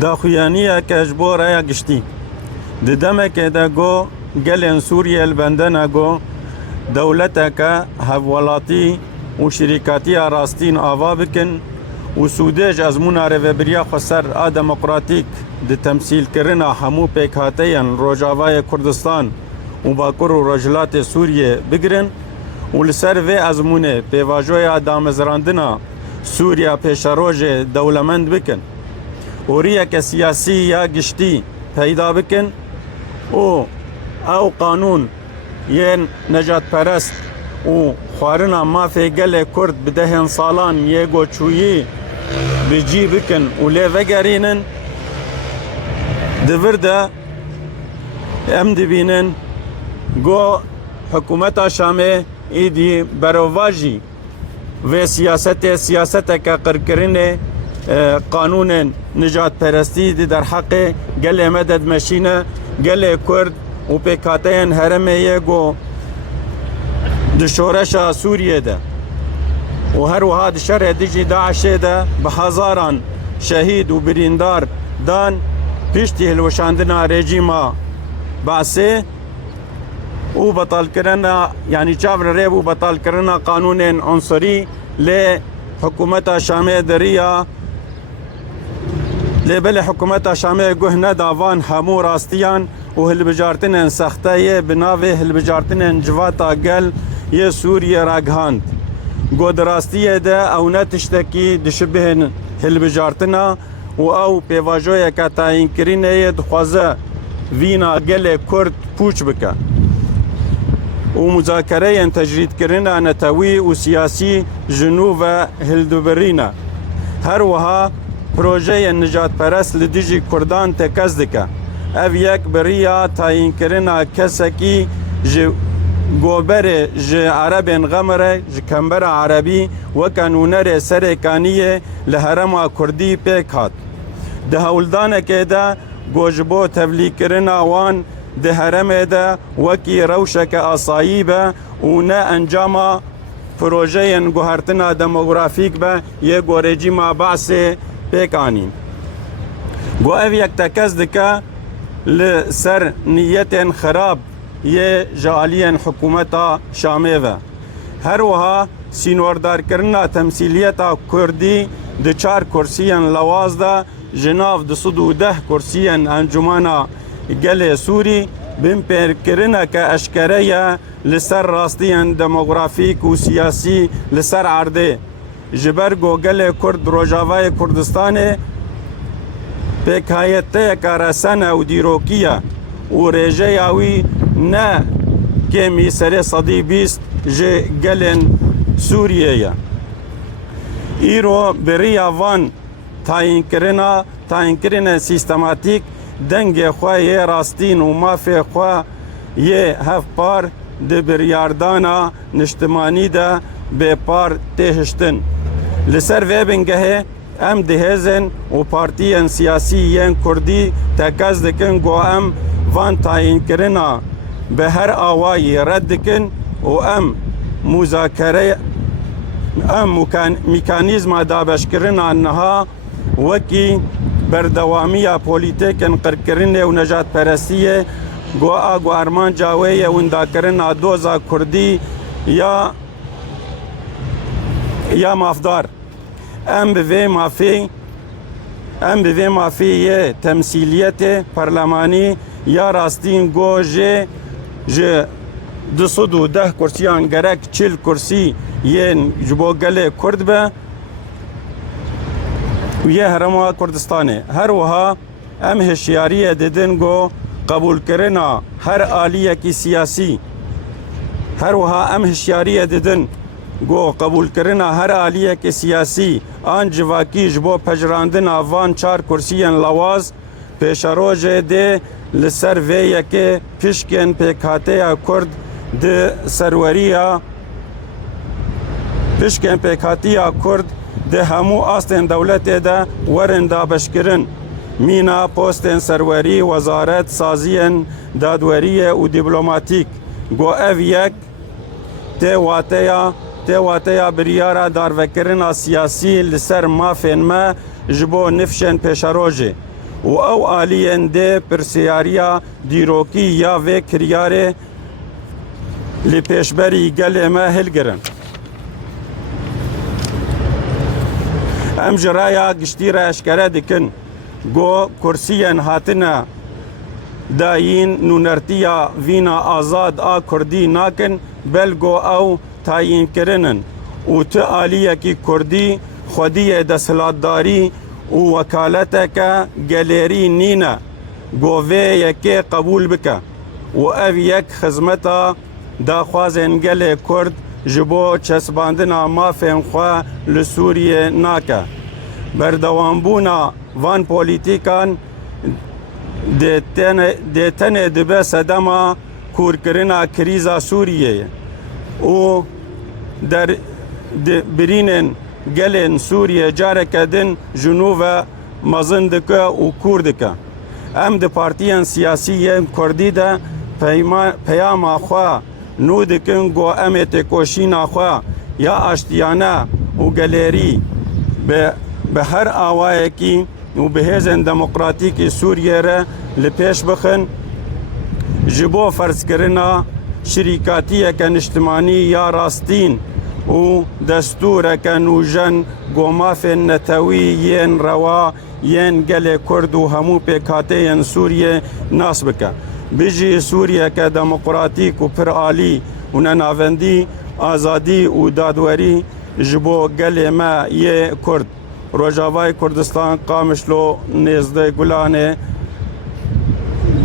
داخویانیه که اجبار یا گشتی ددمه که دا گو گلین سوریه البندن گو دولت که هفولاتی و شرکاتی راستین آوا بکن و سودج از مناره و بریا خسر دموکراتیک د تمثیل کرنا همو پیکاتین روجاوای کردستان و باکر و رجلات سوریه بگرن و لسر و ازمونه پیواجوی دامزراندنا سوریا پیشروج دولمند بکن و ریک سیاسی یا گشتی پیدا بکن او قانون یه نجات پرست و خوارنا مافی گل کرد بدهن سالان یه گوچویی بجی بکن و لی وگرینن دورده ام دبینن گو حکومت شامه ایدی برواجی و سیاست که قرکرین قانون نجات پرستی در حق گل مدد مشینه گل کرد و پیکاتین هرمه یگو دشورش سوریه ده و هر وها دشره دیجی داعشه ده به هزاران شهید و بریندار دان پیشتی هلوشاندنا رژیما بعثه و بطال کرنا یعنی چاور ریب و بطال کرنا قانون عنصری ل حکومت شامه دریا لبل حکومت شامه گهنه داوان همو راستیان و هلبجارتن سختای بناوه هلبجارتن جواتا گل یه سوریه راگهاند گود راستیه ده او نتشتکی دشبهن هلبجارتنا و او پیواجوی که تاین کرینه دخوازه وینا گل کرد پوچ بکن و مذاکره تجرید کرنا نتوی و سیاسی جنوب هلدوبرینا هر وها پروژه نجات پرست لدیجی کردان تکز دکه او یک بریا تاین کرنا کسکی گوبر ج عربین غمره ج کمبر عربی و کانونر سرکانیه لهرما کردی پیکات ده هولدان که ده گوجبو تبلیغ کرنا وان ده هرم ده وکی روشک اصایبه و نه انجام پروژه گوهرتنا دموگرافیک به یه گورجی ما بعث پیکانین گو او یک تکز دکه لسر نیت خراب یه جالین حکومت شامه و هر وها سینوردار کرنا تمثیلیت کردی ده 4 کرسیان لوازده جناف ده 110 کرسیان انجمانا گل سوری بین پر کرنا که اشکره لسر راستیان دموگرافیک و سیاسی لسر عرده جبر گل کرد روجاوای کردستان پیکایته کارسانه و دیروکیه و رژه یاوی نه کمی سر صدی بیست جه گلن سوریه ایرو بریا وان تاین کرنا سیستماتیک دنگ خواه راستین و مافی خواه یه هف پار ده بریاردانا نشتمانی ده به پار تهشتن لسر وی بنگه ام دهزن و پارتیان سیاسی ین کردی تکز دکن گو ام وان تاین کرنا به هر آوایی رد کن و ام مذاکره ام میکانیزم دابش کرنا نها وکی بردوامی پولیتیکن قرکرین و نجات پرستیه گو ارمان جاوی و انداکرنا دوزا کردی یا مافدار ام به مافی یه تمثیلیت پارلمانی یا راستین گو جه 210 کرسیان گرک 40 کرسی یه جبو گل کرد به و یه هرما کردستانه هر وها ام هشیاری دیدن گو قبول کرنا هر آلیه کی سیاسی هر وها ام هشیاری دیدن گو قبول کرنا هر آلیه کی سیاسی آن جواکی جبو پجراندن آوان 4 کرسیان لواز پیشروج ده لسر وی که پیشکن پیکاته کرد ده سروریا پیشکن پیکاتی کرد ده همو آستین دولت ده ورن دا بشکرن مینا پوستین سروری وزارت سازین دادوری و دیپلماتیک گو او یک ته واتیا ته واتیا بریارا داروکرنا سیاسی لسر مافین ما جبو نفشن پیشاروجه و او آلین ده پرسیاریا دیروکی یا و کریاره لپیشبری گل ما هلگرن. ام جرایا گشتی را اشکره دکن گو کرسیین هاتنا داین نونرتیا وینا آزاد آ کردی ناکن بلگو او تاین کرنن و تو آلیه کی کردی خودی دستلاتداری و وکالتک گلیری نینا گوه یکی قبول بکه و او یک خدمتا دا خوازن گل کرد جبو چسباندنا مافین خواه لسوریه ناکه بردوانبونا وان پولیتیکان دیتن دبه صدما کورکرنا کریزا سوریه و در برینن گلن سوریه جاره کدن جنوب مزندکه و کوردکه ام د پارتیان سیاسی کردی ده پیام خواه نو دکن گو ام تکوشین خواه یا اشتیانه و گلیری به هر آوائه کی و به هزن دموکراتیک سوریه را لپیش بخن جبو فرض کرنا شریکاتی کن اجتماعی یا راستین و دستور کن و جن گوماف نتوی ین روا ین گل کرد و همو پیکاته ین سوریه ناس بکن بجی سوریه که دموکراتیک و پرآلی و نناوندی آزادی و دادوری جبو گل ما یه کرد روجاوای کردستان قامشلو نزده گلانه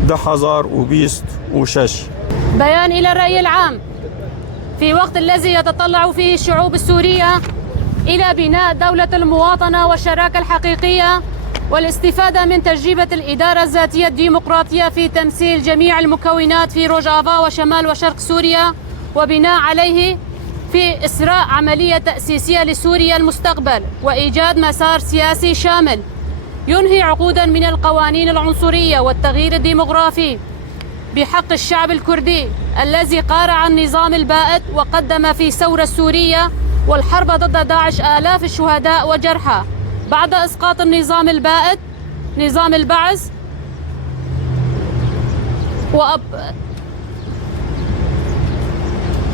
2026. بيان إلى الرأي العام في وقت الذي يتطلع فيه الشعوب السورية إلى بناء دولة المواطنة والشراكة الحقيقية والاستفادة من تجربة الإدارة الذاتية الديمقراطية في تمثيل جميع المكونات في روجافا وشمال وشرق سوريا وبناء عليه في إسراء عملية تأسيسية لسوريا المستقبل وإيجاد مسار سياسي شامل ينهي عقودا من القوانين العنصرية والتغيير الديمغرافي بحق الشعب الكردي الذي قارع النظام البائد وقدم في الثورة السورية والحرب ضد داعش آلاف الشهداء وجرحى بعد إسقاط النظام البائد نظام البعث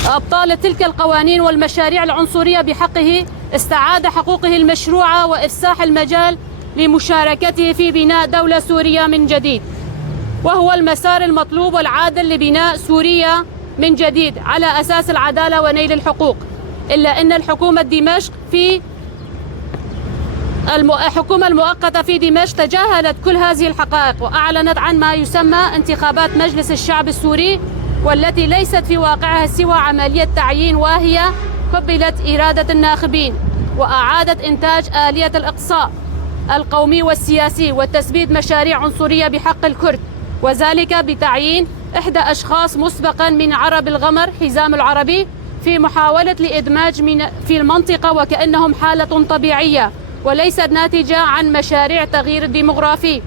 أبطال تلك القوانين والمشاريع العنصرية بحقه استعاد حقوقه المشروعة وإفساح المجال لمشاركته في بناء دولة سورية من جديد وهو المسار المطلوب والعادل لبناء سوريا من جديد على أساس العدالة ونيل الحقوق إلا أن الحكومة الحكومة المؤقتة في دمشق تجاهلت كل هذه الحقائق وأعلنت عن ما يسمى انتخابات مجلس الشعب السوري والتي ليست في واقعها سوى عملية تعيين واهية قبلت إرادة الناخبين وأعادت إنتاج آلية الإقصاء القومي والسياسي وتثبيت مشاريع عنصرية بحق الكرد وذلك بتعيين إحدى أشخاص مسبقا من عرب الغمر حزام العربي في محاولة لإدماج في المنطقة وكأنهم حالة طبيعية وليست ناتجة عن مشاريع تغيير ديمغرافي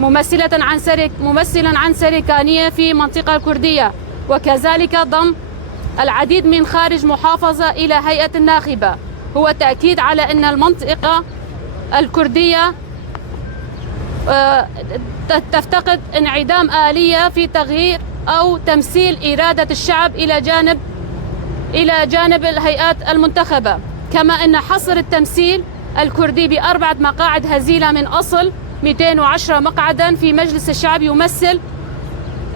ممثلا عن سركانية في منطقة الكردية وكذلك ضم العديد من خارج محافظة إلى هيئة الناخبة هو تأكيد على أن المنطقة الكردية تفتقد انعدام آلية في تغيير أو تمثيل إرادة الشعب إلى جانب الهيئات المنتخبة كما أن حصر التمثيل الكردي ب4 مقاعد هزيلة من أصل 210 مقعدا في مجلس الشعب يمثل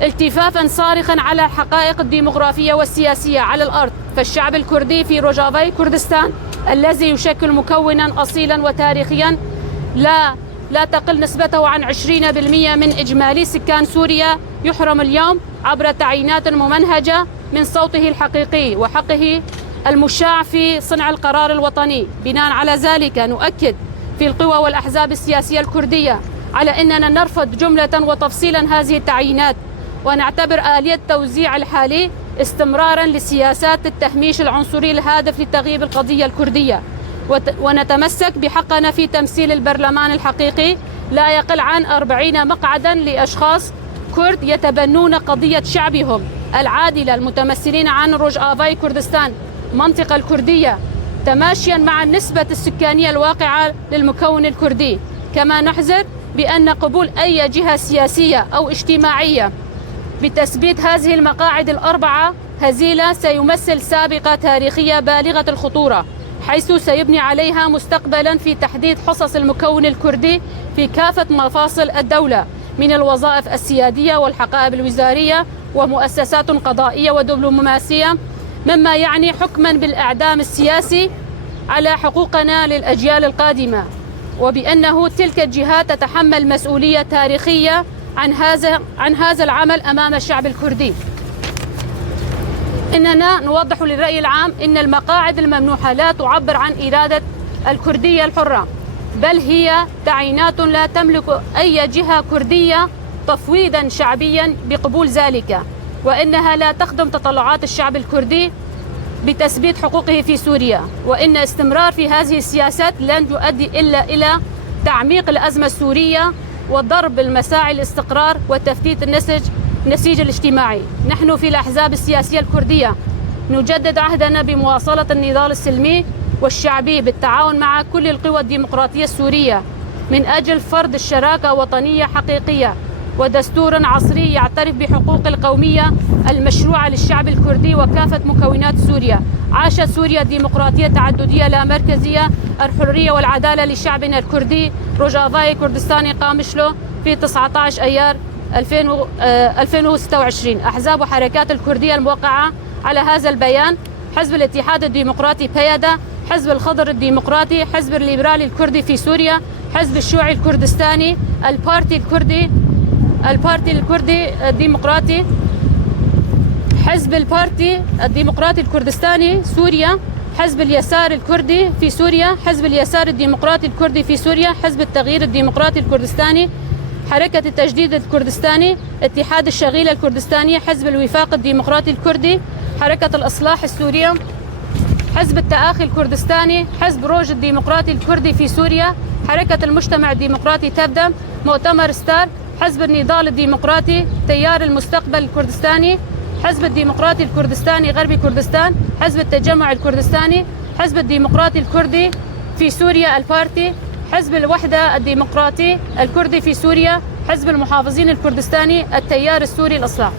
التفافا صارخا على الحقائق الديمغرافية والسياسية على الأرض فالشعب الكردي في روجافاي كردستان الذي يشكل مكونا أصيلا وتاريخيا لا تقل نسبته عن 20% من إجمالي سكان سوريا يحرم اليوم عبر تعيينات ممنهجة من صوته الحقيقي وحقه المشاع في صنع القرار الوطني. بناء على ذلك نؤكد في القوى والأحزاب السياسية الكردية على أننا نرفض جملة وتفصيلا هذه التعيينات ونعتبر آلية التوزيع الحالي استمرارا لسياسات التهميش العنصري الهادف لتغييب القضية الكردية ونتمسك بحقنا في تمثيل البرلمان الحقيقي لا يقل عن 40 مقعدا لأشخاص كرد يتبنون قضية شعبهم العادلة المتمثلين عن روجافاي كردستان المنطقة الكردية تماشيا مع النسبة السكانية الواقعة للمكون الكردي. كما نحذر بأن قبول أي جهة سياسية أو اجتماعية بتثبيت هذه المقاعد الأربعة هزيلة سيمثل سابقة تاريخية بالغة الخطورة، حيث سيبني عليها مستقبلا في تحديد حصص المكون الكردي في كافة مفاصل الدولة من الوظائف السيادية والحقائب الوزارية ومؤسسات قضائية ودبلوماسية، مما يعني حكما بالإعدام السياسي على حقوقنا للأجيال القادمة، وبأنه تلك الجهات تتحمل مسؤولية تاريخية عن هذا العمل أمام الشعب الكردي. إننا نوضح للرأي العام أن المقاعد الممنوحة لا تعبر عن إرادة الكردية الحرة، بل هي تعيينات لا تملك أي جهة كردية تفويضا شعبيا بقبول ذلك، وإنها لا تخدم تطلعات الشعب الكردي بتثبيت حقوقه في سوريا، وإن استمرار في هذه السياسات لن يؤدي إلا إلى تعميق الأزمة السورية وضرب المساعي الاستقرار وتفتيت النسيج الاجتماعي. نحن في الأحزاب السياسية الكردية نجدد عهدنا بمواصلة النضال السلمي والشعبي بالتعاون مع كل القوى الديمقراطية السورية من أجل فرض الشراكة وطنية حقيقية ودستور عصري يعترف بحقوق القومية المشروعة للشعب الكردي وكافة مكونات سوريا. عاشت سوريا الديمقراطية التعددية لا مركزية، الحرية والعدالة لشعبنا الكردي. روجافاي كردستاني قامشلو في 19 أيار 2026. أحزاب وحركات الكردية الموقعة على هذا البيان: حزب الاتحاد الديمقراطي بيدا، حزب الخضر الديمقراطي، حزب الليبرالي الكردي في سوريا، حزب الشيوعي الكردستاني، البارتي الكردي الديمقراطي، حزب البارتي الديمقراطي الكردستاني سوريا، حزب اليسار الكردي في سوريا، حزب اليسار الديمقراطي الكردي في سوريا، حزب التغيير الديمقراطي الكردستاني، حركة التجديد الكردستاني، اتحاد الشغيلة الكردستاني، حزب الوفاق الديمقراطي الكردي، حركة الإصلاح السورية، حزب التآخي الكردستاني، حزب روج الديمقراطي الكردي في سوريا، حركة المجتمع الديمقراطي تبدأ، مؤتمر ستار، حزب النضال الديمقراطي، تيار المستقبل الكردستاني، حزب الديمقراطي الكردستاني غربي كردستان، حزب التجمع الكردستاني، حزب الديمقراطي الكردي في سوريا البارتي، حزب الوحدة الديمقراطي الكردي في سوريا، حزب المحافظين الكردستاني، التيار السوري الإصلاح.